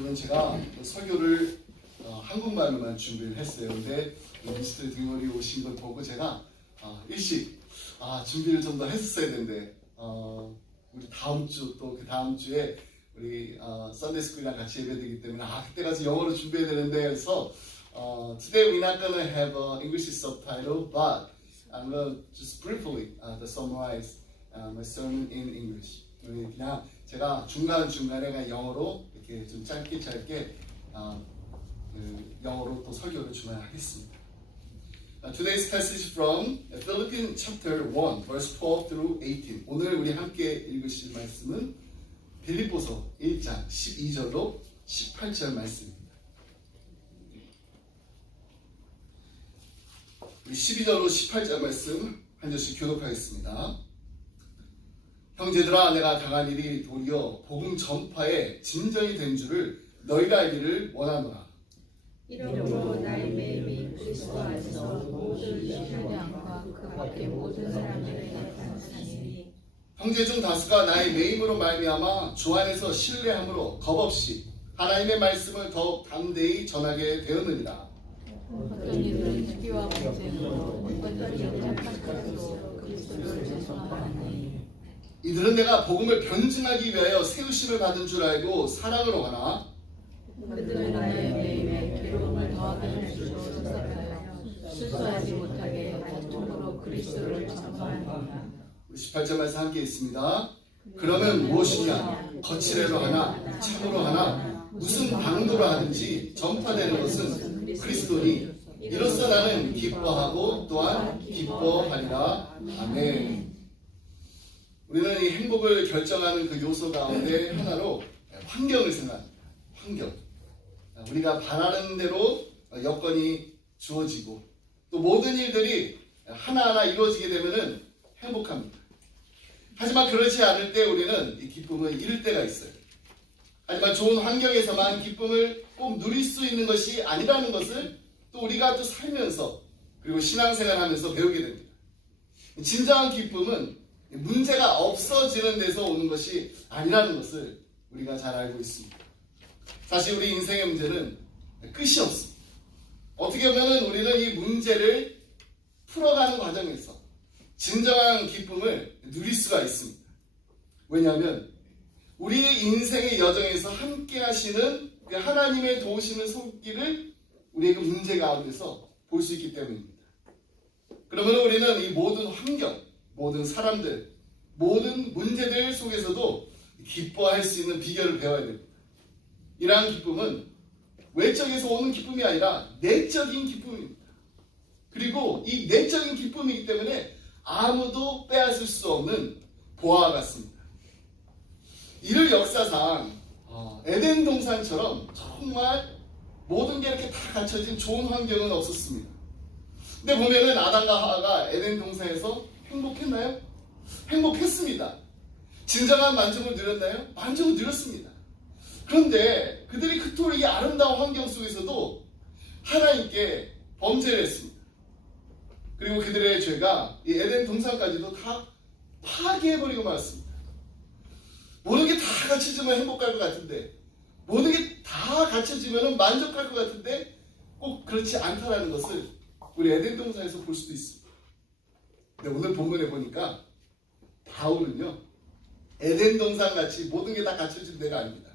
오늘은 제가 설교를 한국말로만 준비를 했어요. 근데 미스터 딩월이 오신 걸 보고 제가 일찍 준비를 좀 더 했었어야 되는데 우리 다음 주 또 그 다음 주에 우리 썬데이스쿨이랑 같이 예배되기 때문에 그때 가서 영어로 준비해야 되는데 그래서 today we're not gonna have an English subtitle, but I'm gonna just briefly summarize my sermon in English. 그냥 제가 중간중간에 그냥 영어로 이렇게 좀 짧게 영어로 또 설교를 준비하겠습니다. Today's passage from Philippians chapter 1, verse 12 through 18. 오늘 우리 함께 읽으실 말씀은 빌립보서 1장 12절로 18절 말씀입니다. 우리 12절로 18절 말씀 한 절씩 교독하겠습니다. 형제들아, 내가 당한 일이 도리어 복음 전파에 진전이 된 줄을 너희가 알기를 원하노라. 이러므로 나의 매임이 그리스도 안에서 모든 신앙과 그 밖의 모든 사람들에게 나타나니 형제 중 다수가 나의 매임으로 말미암아 주 안에서 신뢰함으로 겁없이 하나님의 말씀을 더욱 담대히 전하게 되었느니라. 어떤 이들은 시기와 분쟁으로 어떤 이들은 착각으로 그리스도를 죄송하니 이들은 내가 복음을 변증하기 위하여 세우심을 받은 줄 알고 사랑으로 하나 그들은 나의 매임에 괴로움을 더하게 할 줄로 생각하여 실수하지 못하게 다툼으로 그리스도를 전파하니라. 우리 18절 말씀 함께 있습니다. 그러면 무엇이냐? 거칠애로 하나 참으로 하나 무슨 방도로 하든지 전파되는 것은 그리스도니 이로써 나는 기뻐하고 또한 기뻐하리라. 아멘. 우리는 이 행복을 결정하는 그 요소 가운데 하나로 환경을 생각합니다. 환경. 우리가 바라는 대로 여건이 주어지고 또 모든 일들이 하나하나 이루어지게 되면은 행복합니다. 하지만 그렇지 않을 때 우리는 이 기쁨을 잃을 때가 있어요. 하지만 좋은 환경에서만 기쁨을 꼭 누릴 수 있는 것이 아니라는 것을 또 우리가 또 살면서 그리고 신앙생활하면서 배우게 됩니다. 진정한 기쁨은 문제가 없어지는 데서 오는 것이 아니라는 것을 우리가 잘 알고 있습니다. 사실 우리 인생의 문제는 끝이 없습니다. 어떻게 보면 우리는 이 문제를 풀어가는 과정에서 진정한 기쁨을 누릴 수가 있습니다. 왜냐하면 우리의 인생의 여정에서 함께 하시는 그 하나님의 도우시는 손길을 우리의 그 문제 가운데서 볼 수 있기 때문입니다. 그러면 우리는 이 모든 환경, 모든 사람들, 모든 문제들 속에서도 기뻐할 수 있는 비결을 배워야 됩니다. 이러한 기쁨은 외적에서 오는 기쁨이 아니라 내적인 기쁨입니다. 그리고 이 내적인 기쁨이기 때문에 아무도 빼앗을 수 없는 보화와 같습니다. 이를 역사상 에덴 동산처럼 정말 모든 게 이렇게 다 갖춰진 좋은 환경은 없었습니다. 근데 보면은 아담과 하와가 에덴 동산에서 행복했나요? 행복했습니다. 진정한 만족을 누렸나요? 만족을 누렸습니다. 그런데 그들이 그토록 이 아름다운 환경 속에서도 하나님께 범죄를 했습니다. 그리고 그들의 죄가 이 에덴 동산까지도 다 파괴해버리고 말았습니다. 모든 게 다 갖춰지면 행복할 것 같은데, 모든 게 다 갖춰지면 만족할 것 같은데 꼭 그렇지 않다라는 것을 우리 에덴 동산에서 볼 수도 있습니다. 근데 오늘 본문에 보니까 바울은요, 에덴 동산같이 모든 게 다 갖춰진 데가 아닙니다.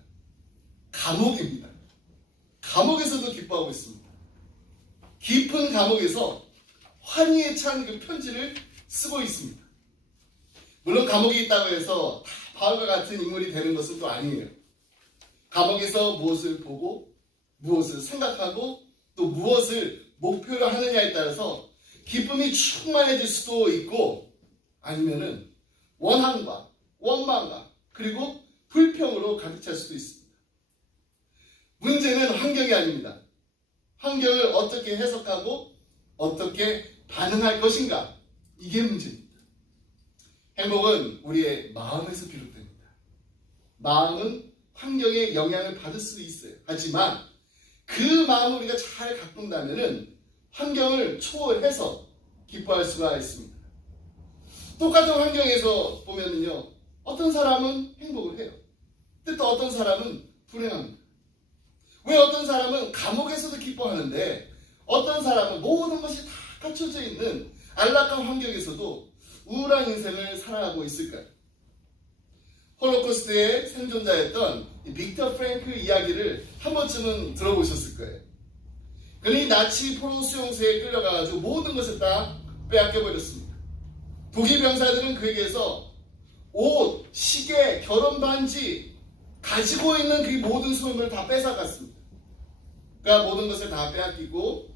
감옥입니다. 감옥에서도 기뻐하고 있습니다. 깊은 감옥에서 환희에 찬 그 편지를 쓰고 있습니다. 물론 감옥에 있다고 해서 다 바울과 같은 인물이 되는 것은 또 아니에요. 감옥에서 무엇을 보고 무엇을 생각하고 또 무엇을 목표로 하느냐에 따라서 기쁨이 충만해질 수도 있고 아니면은 원한과 원망과 그리고 불평으로 가득 찰 수도 있습니다. 문제는 환경이 아닙니다. 환경을 어떻게 해석하고 어떻게 반응할 것인가, 이게 문제입니다. 행복은 우리의 마음에서 비롯됩니다. 마음은 환경에 영향을 받을 수 있어요. 하지만 그 마음을 우리가 잘 가꾼다면 환경을 초월해서 기뻐할 수가 있습니다. 똑같은 환경에서 보면은요, 어떤 사람은 행복을 해요. 근데 또 어떤 사람은 불행합니다. 왜 어떤 사람은 감옥에서도 기뻐하는데 어떤 사람은 모든 것이 다 갖춰져 있는 안락한 환경에서도 우울한 인생을 살아가고 있을까요? 홀로코스트의 생존자였던 빅터 프랭크 이야기를 한 번쯤은 들어보셨을 거예요. 그는 나치 포로 수용소에 끌려가가지고 모든 것을 다 빼앗겨버렸습니다. 독일 병사들은 그에게서 옷, 시계, 결혼 반지, 가지고 있는 그 모든 소유물을 다 뺏어갔습니다. 그러니까 모든 것을 다 빼앗기고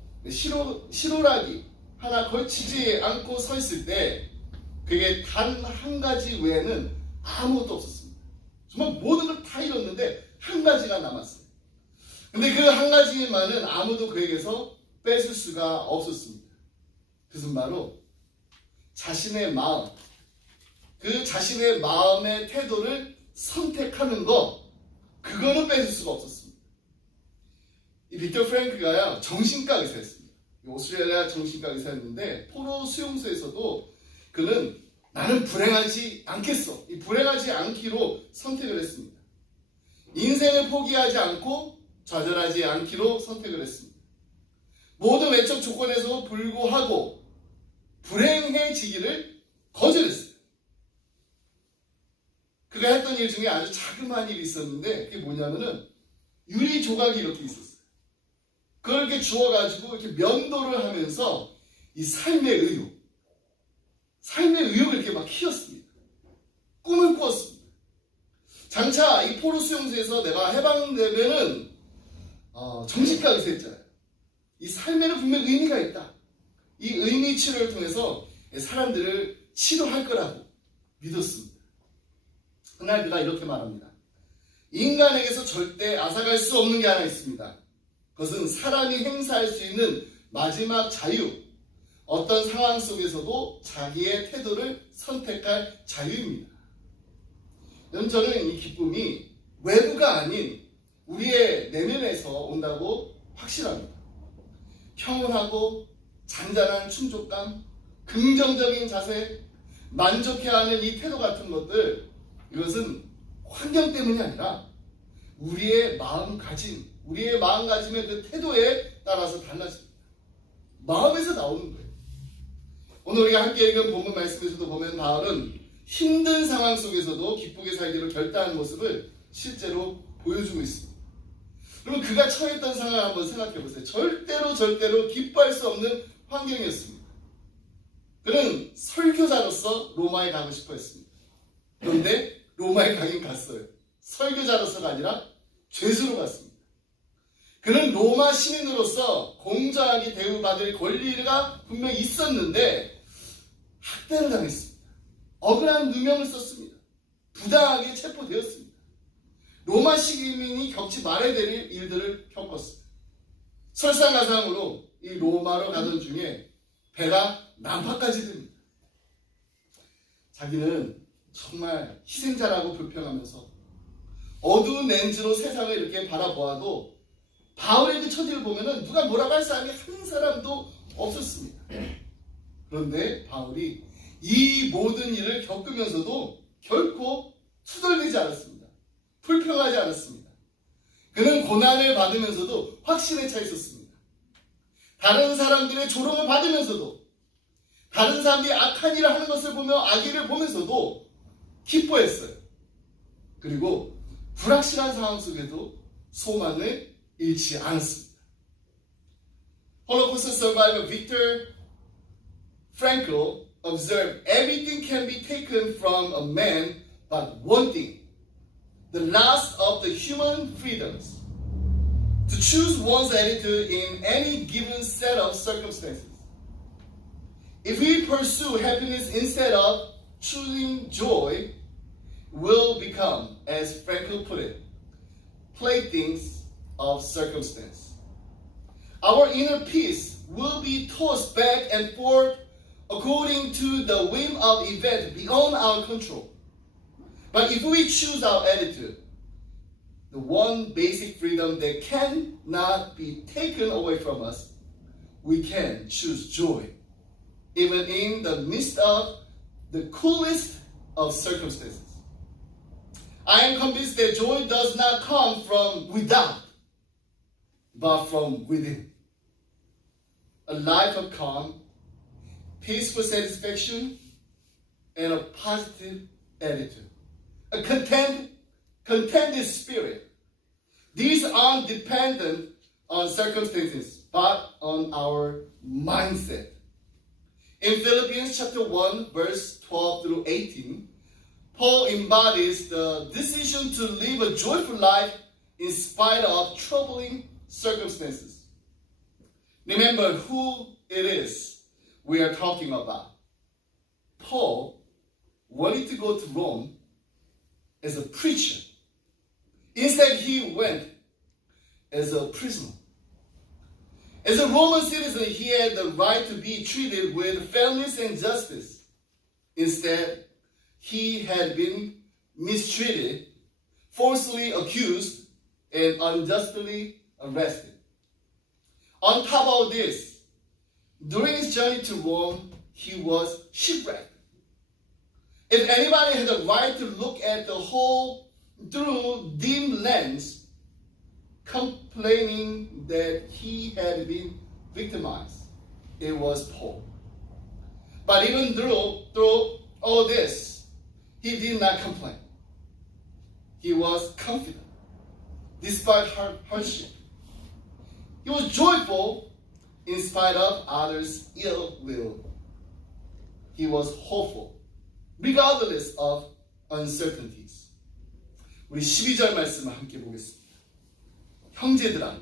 시로라기 하나 걸치지 않고 서 있을 때 그게 단 한 가지 외에는 아무것도 없었습니다. 정말 모든 걸 다 잃었는데 한 가지가 남았어요. 근데 그 한 가지만은 아무도 그에게서 뺏을 수가 없었습니다. 그것은 바로 자신의 마음, 그 자신의 마음의 태도를 선택하는 것, 그거는 뺏을 수가 없었습니다. 이 빅터 프랭크가요, 정신과 의사였습니다. 오스트레일리아 정신과 의사였는데 포로 수용소에서도 그는 나는 불행하지 않겠어, 이 불행하지 않기로 선택을 했습니다. 인생을 포기하지 않고 좌절하지 않기로 선택을 했습니다. 모든 외적 조건에서 불구하고 불행해지기를 거절했어요. 그가 했던 일 중에 아주 자그마한 일이 있었는데 그게 뭐냐면은 유리 조각이 이렇게 있었어요. 그걸 이렇게 주워가지고 이렇게 면도를 하면서 이 삶의 의욕을 이렇게 막 키웠습니다. 꿈을 꾸었습니다. 장차 이 포로 수용소에서 내가 해방되면은 정신과 의사였잖아요. 이 삶에는 분명 의미가 있다. 이 의미 치료를 통해서 사람들을 치료할 거라고 믿었습니다. 그날 그가 이렇게 말합니다. 인간에게서 절대 앗아갈 수 없는 게 하나 있습니다. 그것은 사람이 행사할 수 있는 마지막 자유, 어떤 상황 속에서도 자기의 태도를 선택할 자유입니다. 저는 이 기쁨이 외부가 아닌 우리의 내면에서 온다고 확실합니다. 평온하고 잔잔한 충족감, 긍정적인 자세, 만족해하는 이 태도 같은 것들, 이것은 환경 때문이 아니라 우리의 마음가짐, 우리의 마음가짐의 그 태도에 따라서 달라집니다. 마음에서 나오는 거예요. 오늘 우리가 함께 읽은 본문 말씀에서도 보면 바울은 힘든 상황 속에서도 기쁘게 살기로 결단한 모습을 실제로 보여주고 있습니다. 그러면 그가 처했던 상황을 한번 생각해 보세요. 절대로 기뻐할 수 없는 환경이었습니다. 그는 설교자로서 로마에 가고 싶어 했습니다. 그런데 로마에 가긴 갔어요. 설교자로서가 아니라 죄수로 갔습니다. 그는 로마 시민으로서 공정하게 대우받을 권리가 분명히 있었는데 학대를 당했습니다. 억울한 누명을 썼습니다. 부당하게 체포되었습니다. 로마 시민이 겪지 말아야 될 일들을 겪었습니다. 설상가상으로 이 로마로 가던 중에 배가 난파까지 됩니다. 자기는 정말 희생자라고 불평하면서 어두운 렌즈로 세상을 이렇게 바라보아도 바울의 그 처지를 보면은 누가 뭐라고 할 사람이 한 사람도 없었습니다. 그런데 바울이 이 모든 일을 겪으면서도 결코 투덜대지 않았습니다. 불평하지 않았습니다. 그는 고난을 받으면서도 확신에 차 있었습니다. 다른 사람들의 조롱을 받으면서도, 다른 사람들이 악한 일을 하는 것을 보며 악의를 보면서도 기뻐했어요. 그리고 불확실한 상황 속에도 소망을 잃지 않았습니다. 홀로코스트 survivor Viktor Frankl observed everything can be taken from a man but one thing, the last of the human freedoms, to choose one's attitude in any given set of circumstances. If we pursue happiness instead of choosing joy, will become, as Frankl put it, playthings of circumstance. Our inner peace will be tossed back and forth according to the whim of events beyond our control. But if we choose our attitude, the one basic freedom that cannot be taken away from us, we can choose joy, even in the midst of the coolest of circumstances. I am convinced that joy does not come from without, but from within. A life of calm, peaceful satisfaction, and a positive attitude. A contented spirit. These aren't dependent on circumstances, but on our mindset. In Philippians chapter 1, verse 12 through 18, Paul embodies the decision to live a joyful life in spite of troubling circumstances. Remember who it is we are talking about. Paul wanted to go to Rome as a preacher. Instead, he went as a prisoner. As a Roman citizen, he had the right to be treated with fairness and justice. Instead, he had been mistreated, falsely accused, and unjustly arrested. On top of this, during his journey to Rome, he was shipwrecked. If anybody had the right to look at the whole through dim lens, complaining that he had been victimized, it was Paul. But even through all this, he did not complain. He was confident, despite hardship. He was joyful in spite of others' ill will. He was hopeful, regardless of uncertainties. 우리 12절 말씀을 함께 보겠습니다. 형제들아,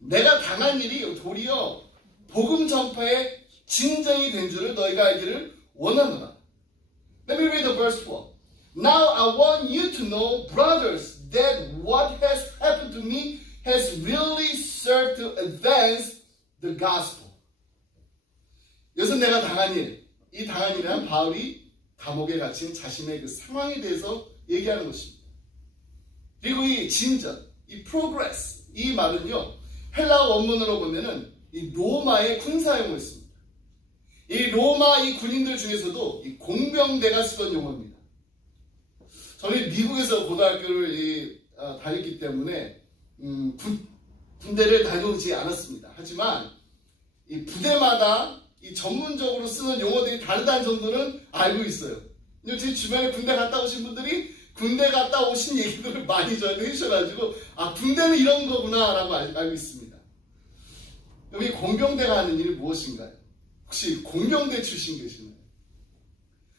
내가 당한 일이 도리어 복음 전파의 진정이 된 줄을 너희가 알기를 원하노라. Let me read the verse 12. Now I want you to know, brothers, that what has happened to me has really served to advance the gospel. 여기서 내가 당한 일, 이 당한 일은 바울이 감옥에 갇힌 자신의 그 상황에 대해서 얘기하는 것입니다. 그리고 이 진전, 이 progress, 이 말은요, 헬라어 원문으로 보면은 이 로마의 군사용어였습니다. 이 로마 이 군인들 중에서도 이 공병대가 쓰던 용어입니다. 저는 미국에서 고등학교를 다녔기 때문에 군대를 다녀오지 않았습니다. 하지만 이 부대마다 이 전문적으로 쓰는 용어들이 다르다는 정도는 알고 있어요. 제 주변에 군대 갔다 오신 분들이 군대 갔다 오신 얘기들을 많이 저한테 해주셔가지고 아, 군대는 이런 거구나 라고 알고 있습니다. 여기 공병대가 하는 일이 무엇인가요? 혹시 공병대 출신 계시나요?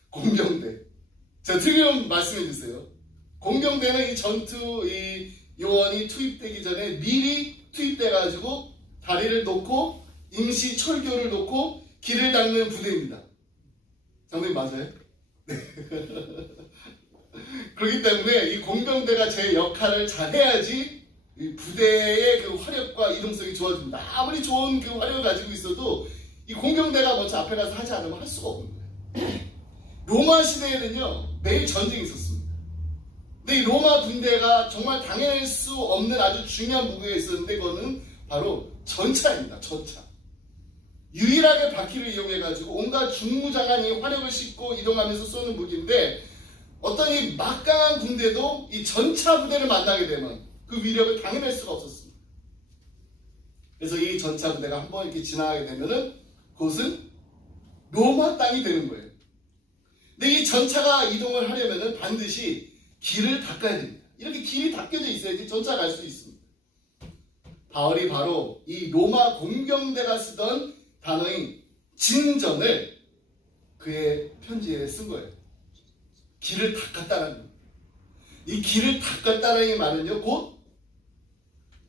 공병대. 자, 틀리면 말씀해 주세요. 공병대는 이 전투 이 요원이 투입되기 전에 미리 투입돼가지고 다리를 놓고 임시 철교를 놓고 길을 닦는 부대입니다. 장관님 맞아요? 네. 그렇기 때문에 이 공병대가 제 역할을 잘 해야지 이 부대의 그 화력과 이동성이 좋아집니다. 아무리 좋은 그 화력을 가지고 있어도 이 공병대가 먼저 앞에 가서 하지 않으면 할 수가 없는 거예요. 로마 시대에는요, 매일 전쟁이 있었습니다. 근데 이 로마 군대가 정말 당해낼 수 없는 아주 중요한 무기가 있었는데 그거는 바로 전차입니다. 전차. 유일하게 바퀴를 이용해가지고 온갖 중무장한 이 화력을 싣고 이동하면서 쏘는 무기인데 어떤 이 막강한 군대도 이 전차 부대를 만나게 되면 그 위력을 당해낼 수가 없었습니다. 그래서 이 전차 부대가 한번 이렇게 지나가게 되면은 그것은 로마 땅이 되는 거예요. 근데 이 전차가 이동을 하려면은 반드시 길을 닦아야 됩니다. 이렇게 길이 닦여져 있어야지 전차가 갈 수 있습니다. 바울이 바로 이 로마 공병대가 쓰던 단어인 진전을 그의 편지에 쓴 거예요. 길을 닦았다는 거. 이 길을 닦았다는 이 말은요, 곧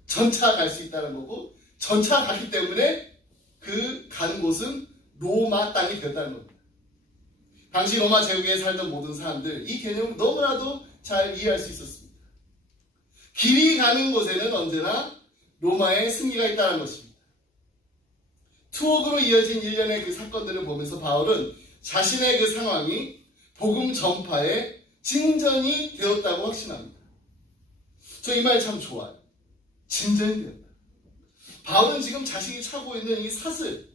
전차 갈 수 있다는 거고, 전차 가기 때문에 그 간 곳은 로마 땅이 됐다는 겁니다. 당시 로마 제국에 살던 모든 사람들, 이 개념을 너무나도 잘 이해할 수 있었습니다. 길이 가는 곳에는 언제나 로마의 승리가 있다는 것입니다. 투옥으로 이어진 일련의 그 사건들을 보면서 바울은 자신의 그 상황이 복음 전파의 진전이 되었다고 확신합니다. 저 이 말 참 좋아요. 진전이 되었다. 바울은 지금 자신이 차고 있는 이 사슬,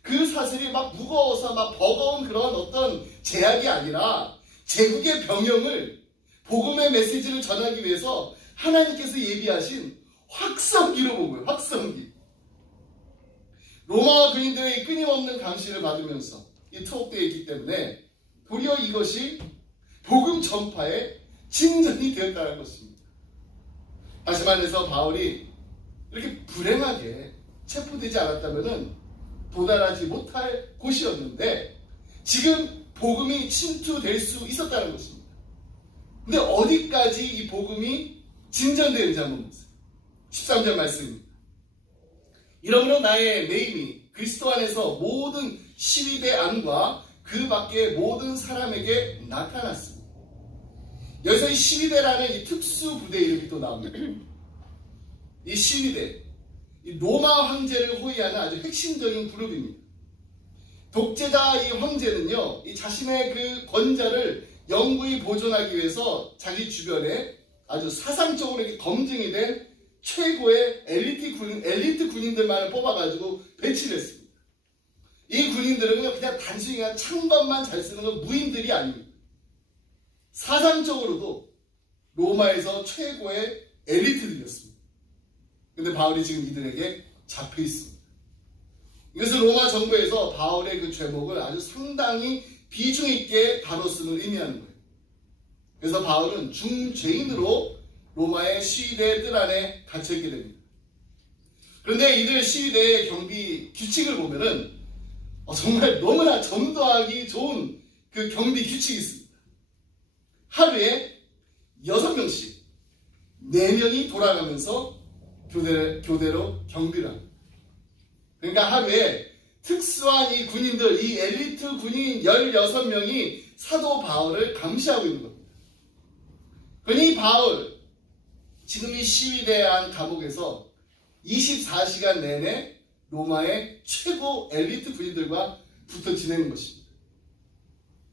그 사슬이 막 무거워서 막 버거운 그런 어떤 제약이 아니라 제국의 병영을 복음의 메시지를 전하기 위해서 하나님께서 예비하신 확성기로 본 거예요. 확성기. 로마 군인들의 끊임없는 감시를 받으면서 이 투옥되어 있기 때문에 도리어 이것이 복음 전파의 진전이 되었다는 것입니다. 다시 말해서 바울이 이렇게 불행하게 체포되지 않았다면 도달하지 못할 곳이었는데 지금 복음이 침투될 수 있었다는 것입니다. 근데 어디까지 이 복음이 진전되는지 한번 보세요. 13절 말씀입니다. 이러므로 나의 매임이 그리스도 안에서 모든 시위대 안과 그 밖의 모든 사람에게 나타났습니다. 여기서 이 시위대라는 이 특수 부대 이름이 또 나옵니다. 이 시위대, 이 로마 황제를 호위하는 아주 핵심적인 그룹입니다. 독재자 이 황제는요, 이 자신의 그 권좌를 영구히 보존하기 위해서 자기 주변에 아주 사상적으로 이렇게 검증이 된 최고의 엘리트 군인들만을 뽑아가지고 배치를 했습니다. 이 군인들은 그냥 단순히 그냥 창반만 잘 쓰는 건 무인들이 아닙니다. 사상적으로도 로마에서 최고의 엘리트들이었습니다. 근데 바울이 지금 이들에게 잡혀 있습니다. 이것은 로마 정부에서 바울의 그 죄목을 아주 상당히 비중 있게 다뤘음을 의미하는 거예요. 그래서 바울은 중죄인으로 로마의 시위대 뜰 안에 갇혀있게 됩니다. 그런데 이들 시위대의 경비 규칙을 보면은 정말 너무나 전도하기 좋은 그 경비 규칙이 있습니다. 하루에 6명씩 4명이 돌아가면서 교대로 경비를 합니다. 그러니까 하루에 특수한 이 군인들, 이 엘리트 군인 16명이 사도 바울을 감시하고 있는 겁니다. 그러니 바울, 지금 이 시위대 안 감옥에서 24시간 내내 로마의 최고 엘리트 군인들과 붙어 지내는 것입니다.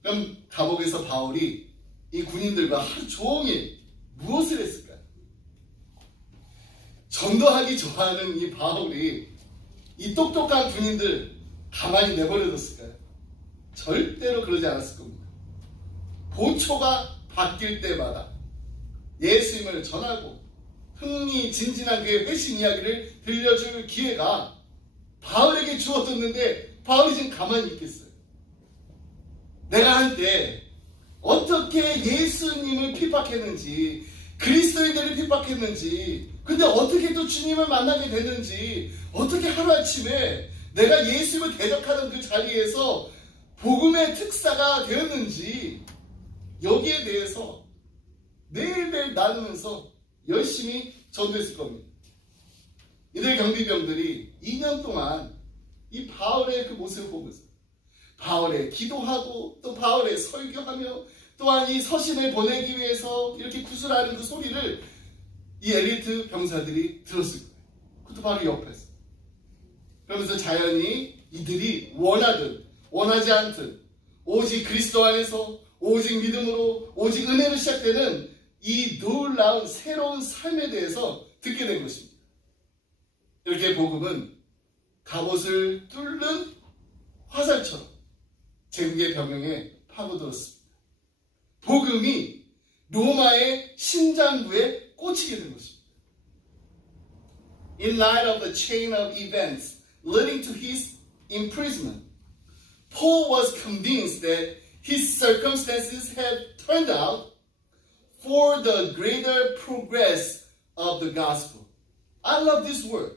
그럼 감옥에서 바울이 이 군인들과 하루 종일 무엇을 했을까요? 전도하기 좋아하는 이 바울이 이 똑똑한 군인들 가만히 내버려뒀을까요? 절대로 그러지 않았을 겁니다. 보초가 바뀔 때마다 예수님을 전하고 흥미진진한 그의 회심 이야기를 들려줄 기회가 바울에게 주어졌는데 바울이 지금 가만히 있겠어요? 내가 한때 어떻게 예수님을 핍박했는지, 그리스도인들을 핍박했는지, 근데 어떻게 또 주님을 만나게 됐는지, 어떻게 하루아침에 내가 예수님을 대적하는 그 자리에서 복음의 특사가 되었는지, 여기에 대해서 매일매일 나누면서 열심히 전도했을 겁니다. 이들 경비병들이 2년 동안 이 바울의 그 모습을 보면서 바울의 기도하고 또 바울의 설교하며 또한 이 서신을 보내기 위해서 이렇게 구슬하는 그 소리를 이 엘리트 병사들이 들었을 거예요. 그것도 바로 옆에서. 그러면서 자연히 이들이 원하든 원하지 않든 오직 그리스도 안에서 오직 믿음으로 오직 은혜로 시작되는 이 놀라운 새로운 삶에 대해서 듣게 된 것입니다. 이렇게 복음은 갑옷을 뚫는 화살처럼 제국의 병영에 파고들었습니다. 복음이 로마의 심장부에 꽂히게 된 것입니다. In light of the chain of events leading to his imprisonment, Paul was convinced that his circumstances had turned out for the greater progress of the gospel. I love this word.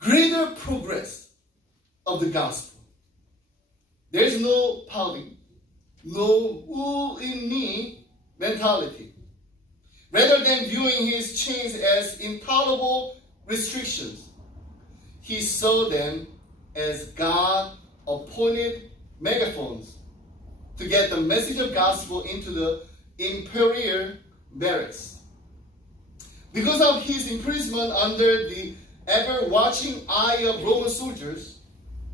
Greater progress of the gospel. There's no pouting, no ooh in me mentality. Rather than viewing his chains as intolerable restrictions, he saw them as God-appointed megaphones to get the message of gospel into the imperial barracks. Because of his imprisonment under the ever-watching eye of Roman soldiers,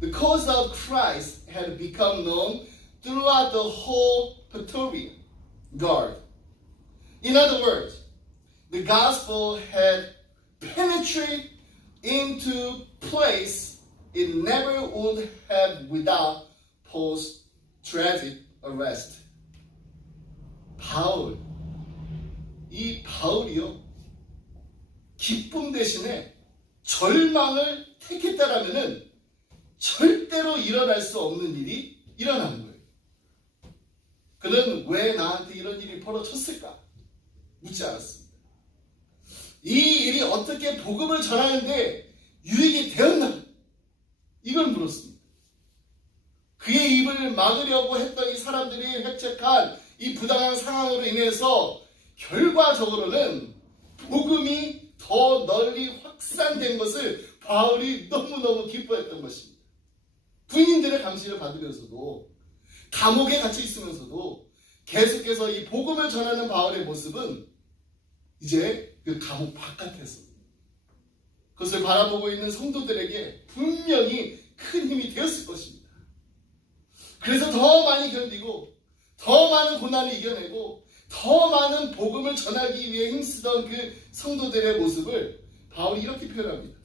the cause of Christ had become known throughout the whole Praetorian Guard. In other words, the gospel had penetrated into place it never would have without Paul's tragic arrest. 이 바울이요, 기쁨 대신에 절망을 택했다라면은 절대로 일어날 수 없는 일이 일어나는 거예요. 그는 왜 나한테 이런 일이 벌어졌을까? 묻지 않았습니다. 이 일이 어떻게 복음을 전하는데 유익이 되었나? 이걸 물었습니다. 그의 입을 막으려고 했던 이 사람들이 획책한 이 부당한 상황으로 인해서 결과적으로는 복음이 더 널리 확산된 것을 바울이 너무너무 기뻐했던 것입니다. 부인들의 감시를 받으면서도 감옥에 갇혀 있으면서도 계속해서 이 복음을 전하는 바울의 모습은 이제 그 감옥 바깥에서 그것을 바라보고 있는 성도들에게 분명히 큰 힘이 되었을 것입니다. 그래서 더 많이 견디고 더 많은 고난을 이겨내고 더 많은 복음을 전하기 위해 힘쓰던 그 성도들의 모습을 바울이 이렇게 표현합니다.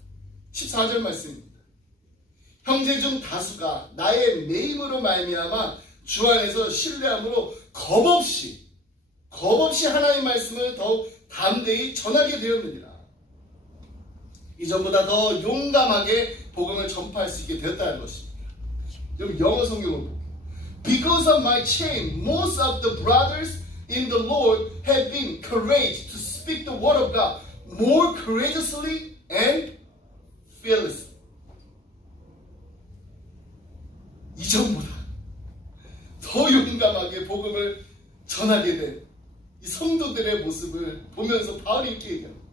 14절 말씀입니다. 형제 중 다수가 나의 매임으로 말미암아 주 안에서 신뢰함으로 겁없이 하나님의 말씀을 더욱 담대히 전하게 되었느니라. 이전보다 더 용감하게 복음을 전파할 수 있게 되었다는 것입니다. 여러분 영어 성경을 볼게요. Because of my chain, most of the brothers in the Lord have been courageous to speak the word of God more courageously and fearlessly. 이전보다 더 용감하게 복음을 전하게 된 이 성도들의 모습을 보면서 바울이 이렇게 얘기합니다.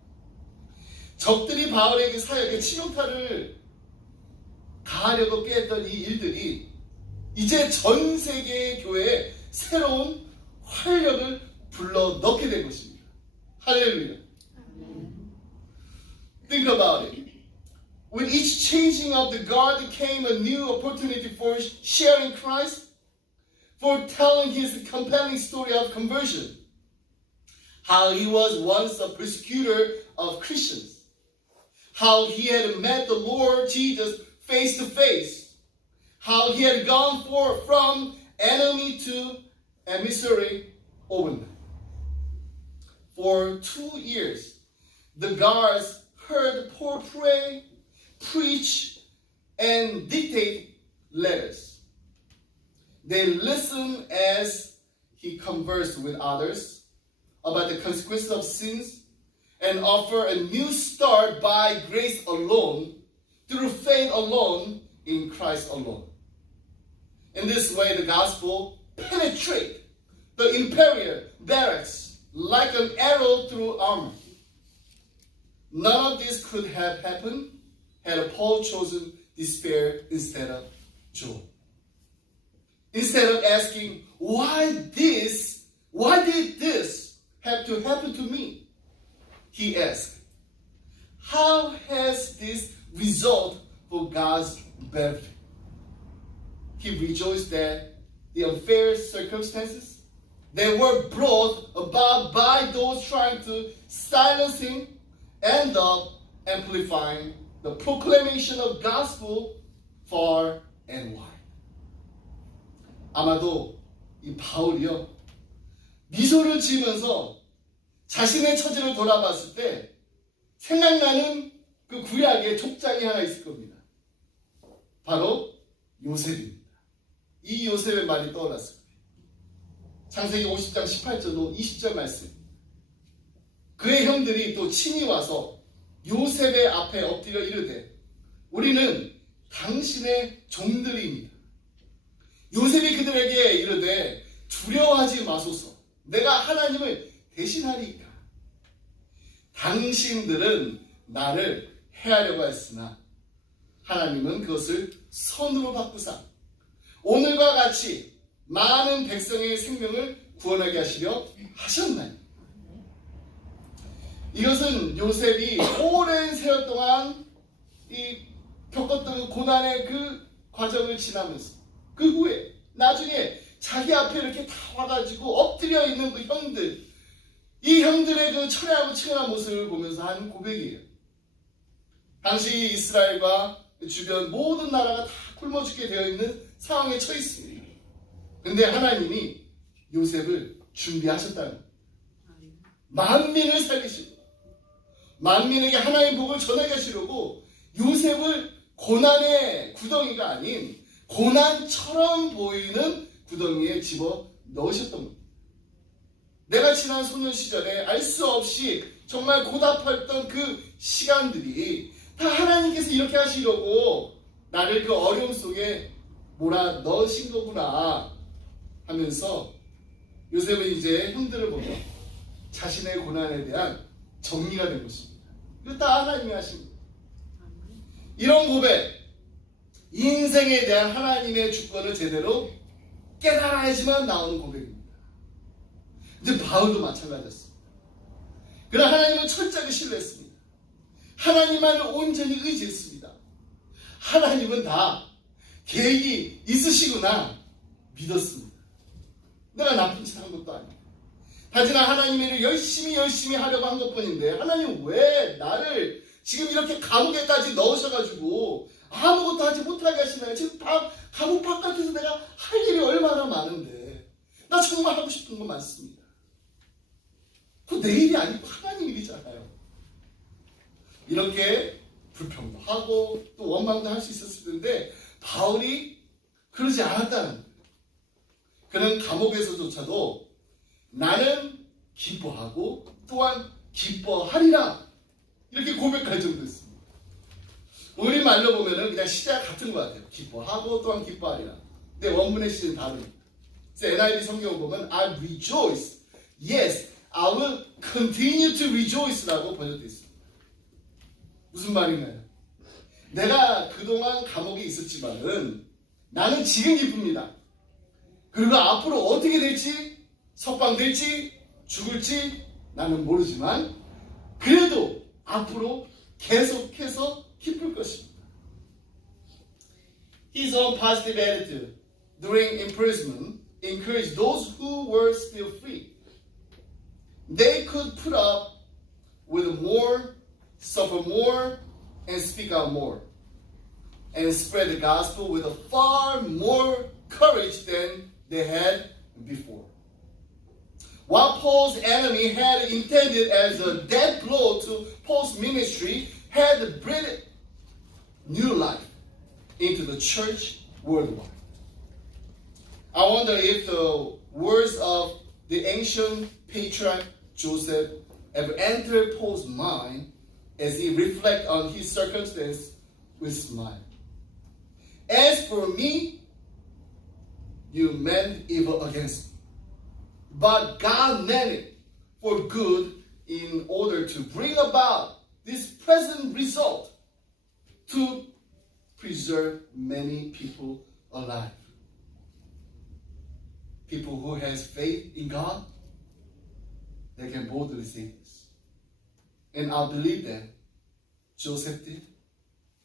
적들이 바울에게 사역에 치명타를 가하려고 꾀했던 이 일들이 이제 전 세계의 교회에 새로운 활력을 불러 넣게 된 것입니다. 할렐루야. Think about it. With each changing of the guard came a new opportunity for sharing Christ, for telling his compelling story of conversion. How he was once a persecutor of Christians. How he had met the Lord Jesus face to face. How he had gone forth from enemy to emissary overnight. For 2 years, the guards heard Paul pray, preach, and dictate letters. They listened as he conversed with others about the consequences of sins and offer a new start by grace alone, through faith alone, in Christ alone. In this way, the gospel penetrates the imperial barracks like an arrow through armor. None of this could have happened had Paul chosen despair instead of joy. Instead of asking, why did this have to happen to me? He asked, how has this result for God's benefit? He rejoiced that the unfair circumstances that were brought about by those trying to silence him end up amplifying the proclamation of gospel far and wide. 아마도 이 바울이요, 미소를 지으면서 자신의 처지를 돌아봤을 때 생각나는 그 구약의 족장이 하나 있을 겁니다. 바로 요셉입니다. 이 요셉의 말이 떠올랐습니다. 창세기 50장 18절로 20절 말씀. 그의 형들이 또 친히 와서 요셉의 앞에 엎드려 이르되 우리는 당신의 종들입니다. 요셉이 그들에게 이르되 두려워하지 마소서. 내가 하나님을 대신하리이까. 당신들은 나를 해하려고 했으나 하나님은 그것을 선으로 바꾸사 오늘과 같이 많은 백성의 생명을 구원하게 하시려 하셨나니. 이것은 요셉이 오랜 세월 동안 겪었던 고난의 그 과정을 지나면서 그 후에 나중에 자기 앞에 이렇게 다 와가지고 엎드려 있는 그 형들, 이 형들의 그 철회하고 치열한 모습을 보면서 한 고백이에요. 당시 이스라엘과 주변 모든 나라가 다 굶어 죽게 되어 있는 상황에 처해 있습니다. 근데 하나님이 요셉을 준비하셨다는 거예요. 만민을 살리시고 만민에게 하나님의 복을 전하게 하시려고 요셉을 고난의 구덩이가 아닌 고난처럼 보이는 구덩이에 집어 넣으셨던 겁니다. 내가 지난 소년 시절에 알 수 없이 정말 고답했던 그 시간들이 다 하나님께서 이렇게 하시려고 나를 그 어려움 속에 몰아 넣으신 거구나 하면서 요셉은 이제 형들을 보며 자신의 고난에 대한 정리가 된 것입니다. 이거 다 하나님이 하신 거예요. 이런 고백, 인생에 대한 하나님의 주권을 제대로 깨달아야지만 나오는 고백입니다. 이제 바울도 마찬가지였습니다. 그러나 하나님은 철저하게 신뢰했습니다. 하나님만을 온전히 의지했습니다. 하나님은 다 계획이 있으시구나 믿었습니다. 내가 나쁜 짓 한 것도 아니고 하지만 하나님의 일을 열심히 하려고 한 것뿐인데 하나님 왜 나를 지금 이렇게 감옥에까지 넣으셔가지고 아무것도 하지 못하게 하시나요? 지금 감옥 바깥에서 내가 할 일이 얼마나 많은데 나 정말 하고 싶은 거 많습니다. 그거 내 일이 아니고 하나님 일이잖아요. 이렇게 불평도 하고 또 원망도 할 수 있었을 텐데 바울이 그러지 않았다는 거예요. 그는 감옥에서조차도 나는 기뻐하고 또한 기뻐하리라 이렇게 고백할 정도였습니다. 우리 말로 보면은 그냥 시제가 같은 것 같아요. 기뻐하고 또한 기뻐하리라. 근데 원문의 시제는 다릅니다. 그래서 NIV 성경을 보면 I rejoice. Yes, I will continue to rejoice라고 번역되어 있습니다. 무슨 말인가요? 내가 그동안 감옥에 있었지만은 나는 지금 기쁩니다. 그리고 앞으로 어떻게 될지 석방될지 죽을지 나는 모르지만 그래도 앞으로 계속해서 기쁠 것입니다. His own positive attitude during imprisonment encouraged those who were still free. They could put up with more, suffer more, and speak out more, and spread the gospel with a far more courage than they had before. What Paul's enemy had intended as a death blow to Paul's ministry had breathed new life into the church worldwide. I wonder if the words of the ancient patriarch Joseph ever entered Paul's mind as he reflected on his circumstance with a smile. As for me, you meant evil against me, but God meant it for good in order to bring about this present result to preserve many people alive. People who has faith in God, they can boldly say this. And I believe that Joseph did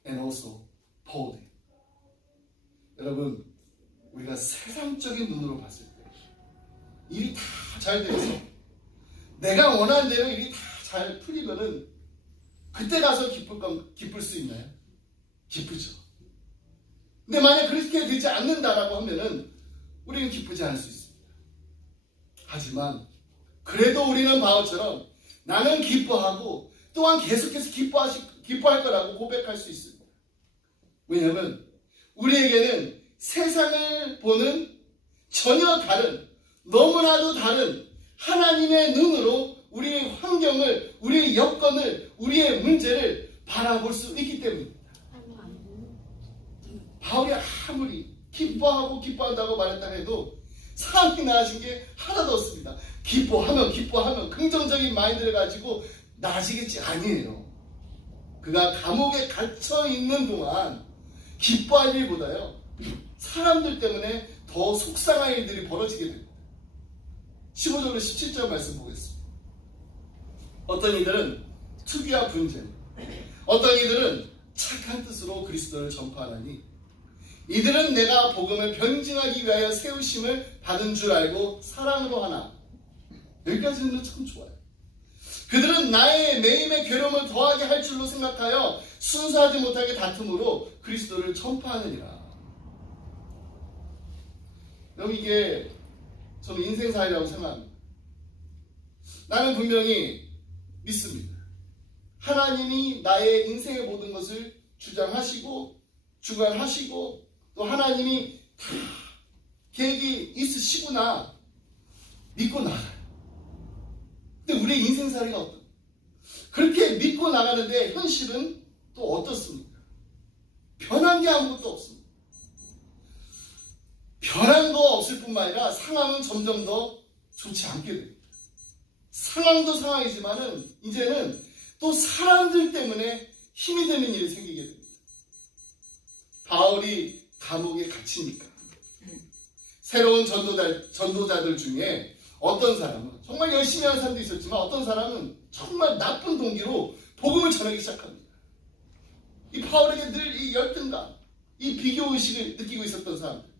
and also Paul did. 여러분, 우리가 세상적인 눈으로 봤을 때 일이 다 잘 돼서 내가 원하는 대로 일이 다 잘 풀리면은 그때 가서 기쁠 수 있나요? 기쁘죠. 근데 만약 그렇게 되지 않는다라고 하면은 우리는 기쁘지 않을 수 있습니다. 하지만 그래도 우리는 바울처럼 나는 기뻐하고 또한 계속해서 기뻐할 거라고 고백할 수 있습니다. 왜냐하면 우리에게는 세상을 보는 전혀 다른, 너무나도 다른 하나님의 눈으로 우리의 환경을, 우리의 여건을, 우리의 문제를 바라볼 수 있기 때문입니다. 바울이 아무리 기뻐한다고 말했다 해도 상황이 나아진 게 하나도 없습니다. 기뻐하면 긍정적인 마인드를 가지고 나아지겠지 아니에요. 그가 감옥에 갇혀 있는 동안 기뻐할 일보다요 사람들 때문에 더 속상한 일들이 벌어지게 됩니다. 15절로 17절 말씀 보겠습니다. 어떤 이들은 투기와 분쟁, 어떤 이들은 착한 뜻으로 그리스도를 전파하나니 이들은 내가 복음을 변증하기 위하여 세우심을 받은 줄 알고 사랑으로 하나. 여기까지는 참 좋아요. 그들은 나의 매임의 괴로움을 더하게 할 줄로 생각하여 순수하지 못하게 다툼으로 그리스도를 전파하느니라. 여러분, 이게 저는 인생사이라고 생각합니다. 나는 분명히 믿습니다. 하나님이 나의 인생의 모든 것을 주장하시고 주관하시고 또 하나님이 다 계획이 있으시구나 믿고 나가요. 근데 우리의 인생살이가 어떤? 그렇게 믿고 나가는데 현실은 또 어떻습니까? 변한 게 아무것도 없습니다. 변한 거 없을 뿐만 아니라 상황은 점점 더 좋지 않게 됩니다. 상황도 상황이지만은 이제는 또 사람들 때문에 힘이 되는 일이 생기게 됩니다. 바울이 감옥에 갇히니까 새로운 전도자들 중에 어떤 사람은 정말 열심히 하는 사람도 있었지만 어떤 사람은 정말 나쁜 동기로 복음을 전하기 시작합니다. 이 바울에게 늘 이 열등감, 이 비교의식을 느끼고 있었던 사람들,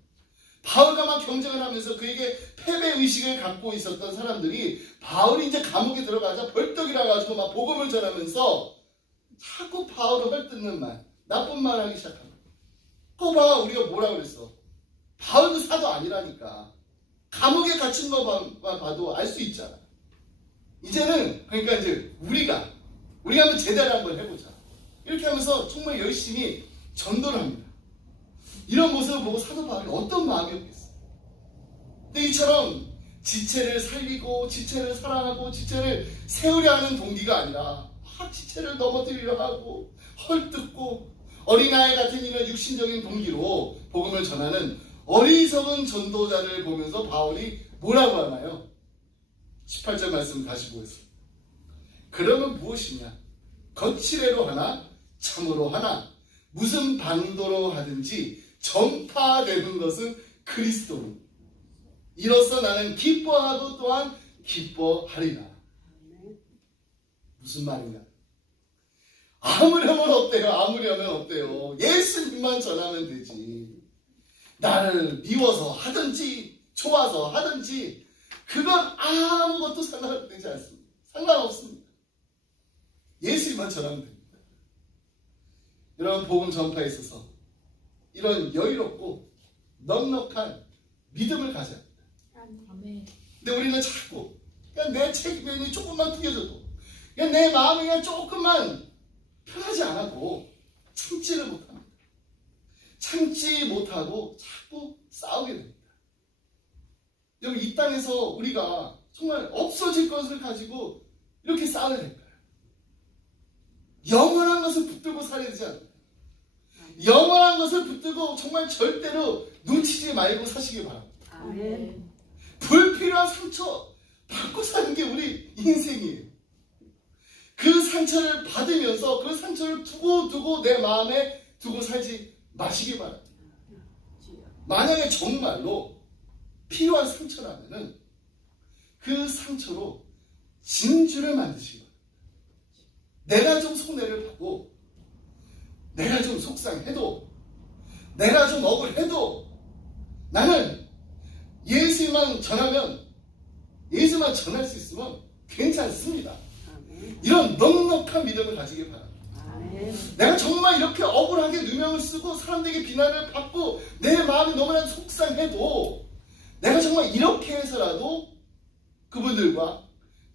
바울과 막 경쟁을 하면서 그에게 패배의식을 갖고 있었던 사람들이 바울이 이제 감옥에 들어가자 벌떡 일어나가지고 막 복음을 전하면서 자꾸 바울을 헐뜯는 말, 나쁜 말을 하기 시작합니다. 봐, 우리가 뭐라 그랬어? 바울도 사도 아니라니까. 감옥에 갇힌 것만 봐도 알 수 있잖아. 이제는 그러니까 이제 우리가 한번 제대로 한번 해보자. 이렇게 하면서 정말 열심히 전도를 합니다. 이런 모습을 보고 사도 바울이 어떤 마음이었겠어? 근데 이처럼 지체를 살리고 지체를 사랑하고 지체를 세우려 하는 동기가 아니라 지체를 넘어뜨리려 하고 헐뜯고 어린아이 같은 이런 육신적인 동기로 복음을 전하는 어리석은 전도자를 보면서 바울이 뭐라고 하나요? 18절 말씀 다시 보겠습니다. 그러면 무엇이냐? 거칠애로 하나 참으로 하나 무슨 방도로 하든지 전파되는 것은 그리스도니 이로써 나는 기뻐하고 또한 기뻐하리라. 무슨 말인가? 아무려면 어때요? 아무려면 어때요? 예수님만 전하면 되지. 나를 미워서 하든지 좋아서 하든지 그건 아무것도 상관되지 않습니다. 상관없습니다. 예수님만 전하면 됩니다. 이런 복음 전파에 있어서 이런 여유롭고 넉넉한 믿음을 가져야 합니다. 아멘. 근데 우리는 자꾸 그냥 내 책임이 조금만 구겨져도 그냥 내 마음이 그냥 조금만 편하지 않아도 참지를 못합니다. 참지 못하고 자꾸 싸우게 됩니다. 여러분 이 땅에서 우리가 정말 없어질 것을 가지고 이렇게 싸워야 될까요? 영원한 것을 붙들고 살아야 되지 않나요? 영원한 것을 붙들고 정말 절대로 놓치지 말고 사시길 바랍니다. 아멘. 불필요한 상처 받고 사는 게 우리 인생이에요. 그 상처를 받으면서 그 상처를 두고 내 마음에 두고 살지 마시기 바랍니다. 만약에 정말로 필요한 상처라면은 그 상처로 진주를 만드시기 바랍니다. 내가 좀 손해를 봐도 내가 좀 속상해도 내가 좀 억울해도 나는 예수만 전하면 예수만 전할 수 있으면 괜찮습니다. 이런 넉넉한 믿음을 가지길 바랍니다. 내가 정말 이렇게 억울하게 누명을 쓰고 사람들에게 비난을 받고 내 마음이 너무나 속상해도 내가 정말 이렇게 해서라도 그분들과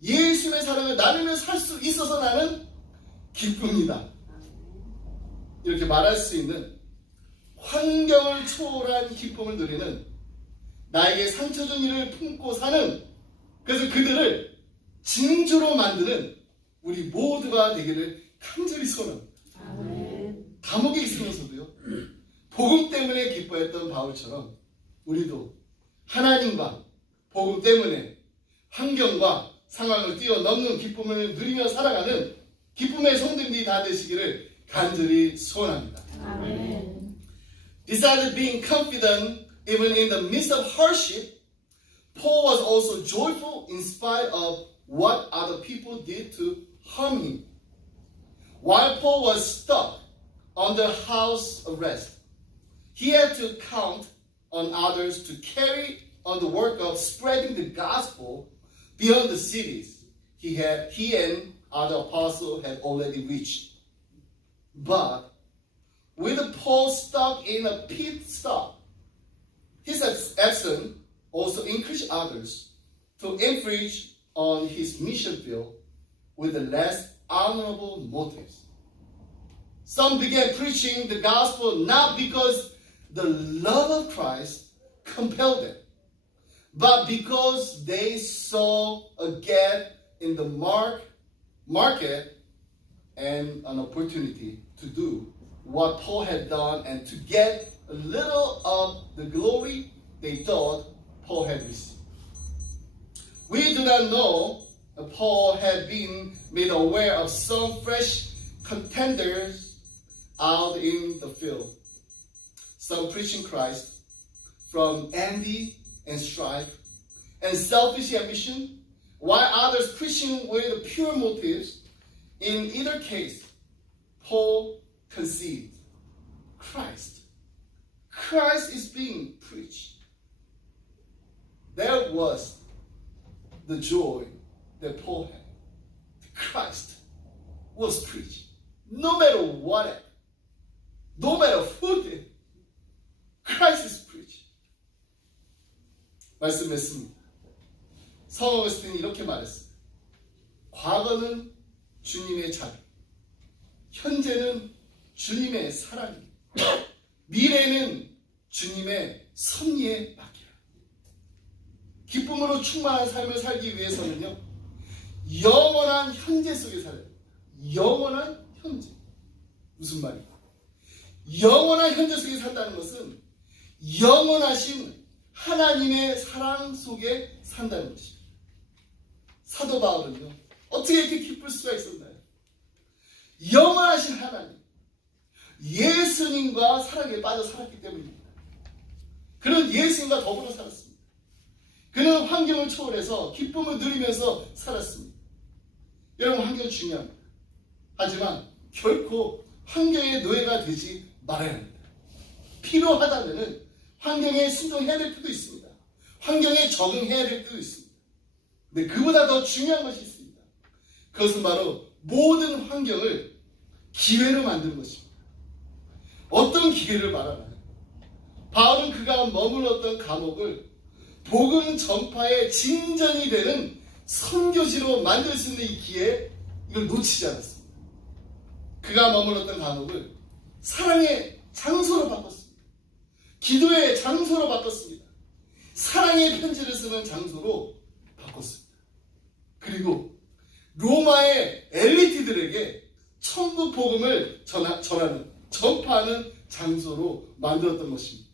예수의 사랑을 나누며 살 수 있어서 나는 기쁩니다. 이렇게 말할 수 있는 환경을 초월한 기쁨을 누리는 나에게 상처 준 일을 품고 사는 그래서 그들을 진주로 만드는 우리 모두가 되기를 간절히 소원합니다. 감옥에 있으면서도요 복음 때문에 기뻐했던 바울처럼 우리도 하나님과 복음 때문에 환경과 상황을 뛰어넘는 기쁨을 누리며 살아가는 기쁨의 성도님들이 다 되시기를 간절히 소원합니다. 아멘. Besides being confident even in the midst of hardship, Paul was also joyful in spite of what other people did to harm him. While Paul was stuck under house arrest, he had to count on others to carry on the work of spreading the gospel beyond the cities he and other apostles had already reached. But with Paul stuck in a pit stop, his absence also encouraged others to infringe on his mission field with the less honorable motives. Some began preaching the gospel not because the love of Christ compelled them, but because they saw a gap in the market and an opportunity to do what Paul had done and to get a little of the glory they thought Paul had received. We do not know if Paul had been made aware of some fresh contenders out in the field. Some preaching Christ from envy and strife and selfish ambition, while others preaching with pure motives. In either case, Paul conceived Christ. Christ is being preached. There was the joy that Paul had. Christ was preached. No matter what, no matter who did, Christ is preached. 말씀했습니다. 성 어거스틴이 이렇게 말했습니다. 과거는 주님의 자비, 현재는 주님의 사랑이, 미래는 주님의 섭리에 맡기라. 기쁨으로 충만한 삶을 살기 위해서는요, 영원한 현재 속에 살아야 됩니다. 영원한 현재. 무슨 말이에요? 영원한 현재 속에 산다는 것은 영원하신 하나님의 사랑 속에 산다는 것입니다. 사도 바울은요, 어떻게 이렇게 기쁠 수가 있었나요? 영원하신 하나님, 예수님과 사랑에 빠져 살았기 때문입니다. 그는 예수님과 더불어 살았습니다. 그는 환경을 초월해서 기쁨을 누리면서 살았습니다. 여러분, 환경은 중요합니다. 하지만 결코 환경의 노예가 되지 말아야 합니다. 필요하다면 환경에 순종해야 될 때도 있습니다. 환경에 적응해야 될 때도 있습니다. 근데 그보다 더 중요한 것이 있습니다. 그것은 바로 모든 환경을 기회로 만드는 것입니다. 어떤 기회를 말하나요? 바울은 그가 머물렀던 감옥을 복음 전파의 진전이 되는 선교지로 만들 수 있는 이 기회, 이걸 놓치지 않았습니다. 그가 머물렀던 감옥을 사랑의 장소로 바꿨습니다. 기도의 장소로 바꿨습니다. 사랑의 편지를 쓰는 장소로 바꿨습니다. 그리고 로마의 엘리트들에게 천국 복음을 전파하는 장소로 만들었던 것입니다.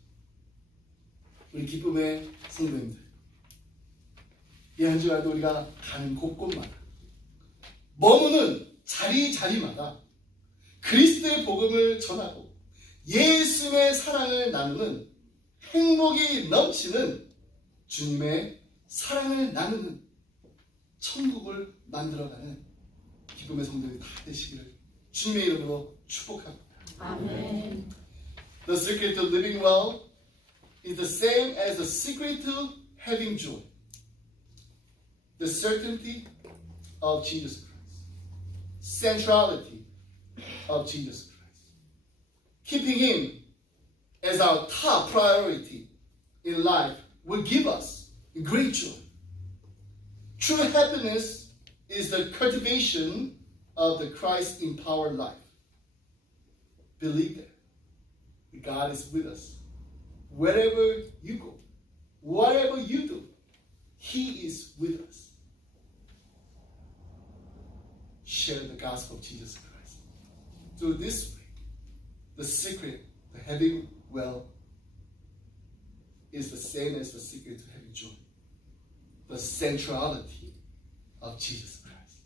우리 기쁨의 성도님들, 이 한 주간도 우리가 가는 곳곳마다 머무는 자리마다 그리스도의 복음을 전하고 예수의 사랑을 나누는 행복이 넘치는 주님의 사랑을 나누는 천국을 만들어가는 기쁨의 성도들이 다 되시기를 주님의 이름으로 축복합니다. 아멘. The secret to living well is the same as the secret to having joy. The certainty of Jesus Christ. Centrality of Jesus Christ. Keeping Him as our top priority in life will give us great joy. True happiness is the cultivation of the Christ-empowered life. Believe that God is with us. Wherever you go, whatever you do, He is with us. Share the gospel of Jesus Christ. Through this way, the secret to having well is the same as the secret to having joy. The centrality of Jesus Christ.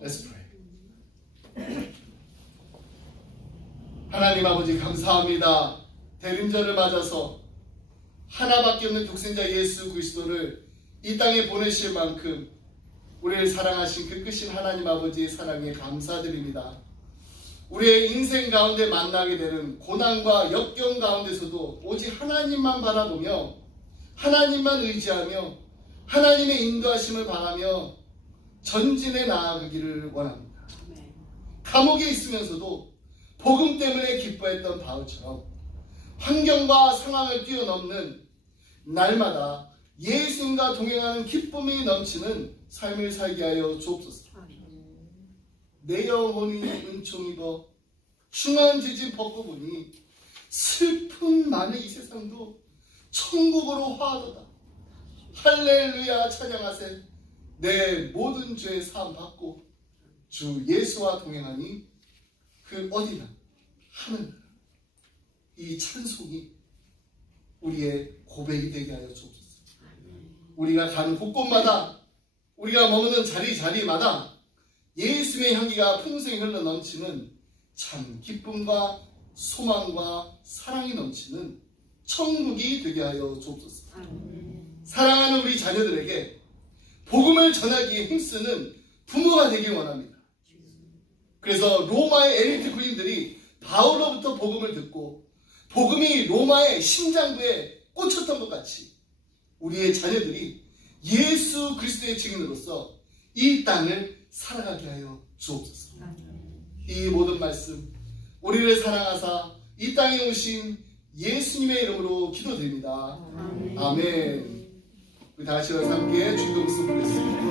Let's pray. 하나님 아버지 감사합니다. 대림절을 맞아서 하나밖에 없는 독생자 예수 그리스도를 이 땅에 보내실 만큼 우리를 사랑하신 그 크신 하나님 아버지의 사랑에 감사드립니다. 우리의 인생 가운데 만나게 되는 고난과 역경 가운데서도 오직 하나님만 바라보며 하나님만 의지하며 하나님의 인도하심을 바라며 전진해 나아가기를 원합니다. 감옥에 있으면서도 복음 때문에 기뻐했던 바울처럼 환경과 상황을 뛰어넘는 날마다 예수님과 동행하는 기쁨이 넘치는 삶을 살게 하여 주옵소서. 내 영혼이 은총 입어 중한 죄진 벗고 보니 슬픔 많은 이 세상도 천국으로 화하도다. 할렐루야 찬양하세. 내 모든 죄 사함 받고 주 예수와 동행하니 그 어디나 하는 이 찬송이 우리의 고백이 되게 하여 주옵소서. 우리가 가는 곳곳마다 우리가 머무는 자리마다 예수의 향기가 풍성히 흘러 넘치는 참 기쁨과 소망과 사랑이 넘치는 천국이 되게 하여 주옵소서. 사랑하는 우리 자녀들에게 복음을 전하기에 힘쓰는 부모가 되길 원합니다. 그래서 로마의 엘리트 군인들이 바울로부터 복음을 듣고 복음이 로마의 심장부에 꽂혔던 것 같이 우리의 자녀들이 예수 그리스도의 증인으로서 이 땅을 살아가게 하여 주옵소서. 이 모든 말씀 우리를 사랑하사 이 땅에 오신 예수님의 이름으로 기도드립니다. 아멘. 우리 다시 함께 주기도 목소리 부르겠습니다.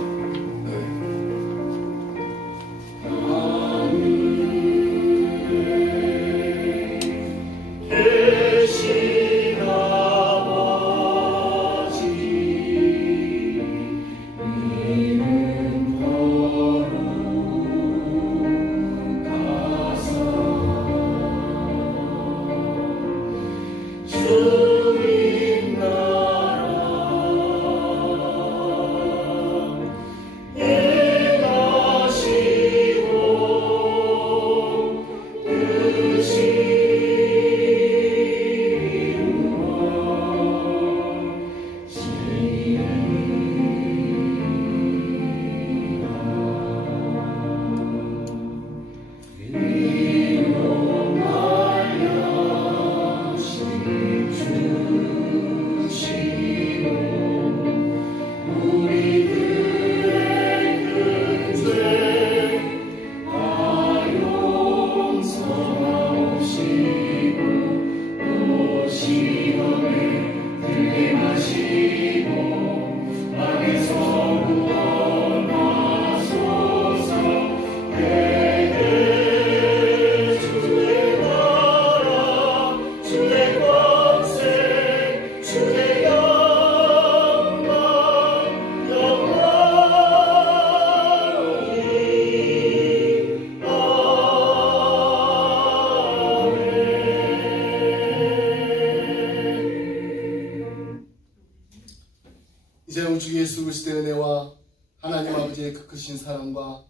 이제 우리 주 예수 그리스도의 은혜와 하나님 아버지의 그 크신 사랑과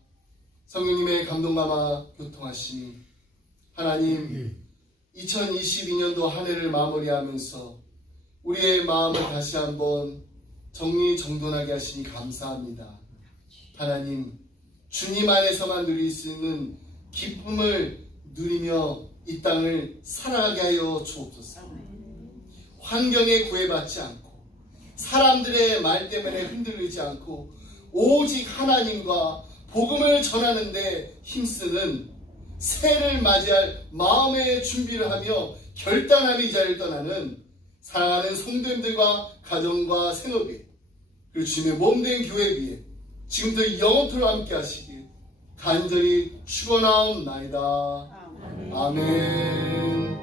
성령님의 감동감화 교통하심이 하나님 2022년도 한 해를 마무리하면서 우리의 마음을 다시 한번 정리정돈하게 하시니 감사합니다. 하나님 주님 안에서만 누릴 수 있는 기쁨을 누리며 이 땅을 살아가게 하여 주옵소서. 환경에 구애받지 않고 사람들의 말 때문에 흔들리지 않고 오직 하나님과 복음을 전하는 데 힘쓰는 새해를 맞이할 마음의 준비를 하며 결단함이 이 자리를 떠나는 사랑하는 성도님들과 가정과 생업에 그리고 주님의 몸된 교회 위에 지금부터 영원토록 함께 하시길 간절히 축원하옵나이다. 아멘.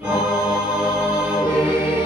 아멘.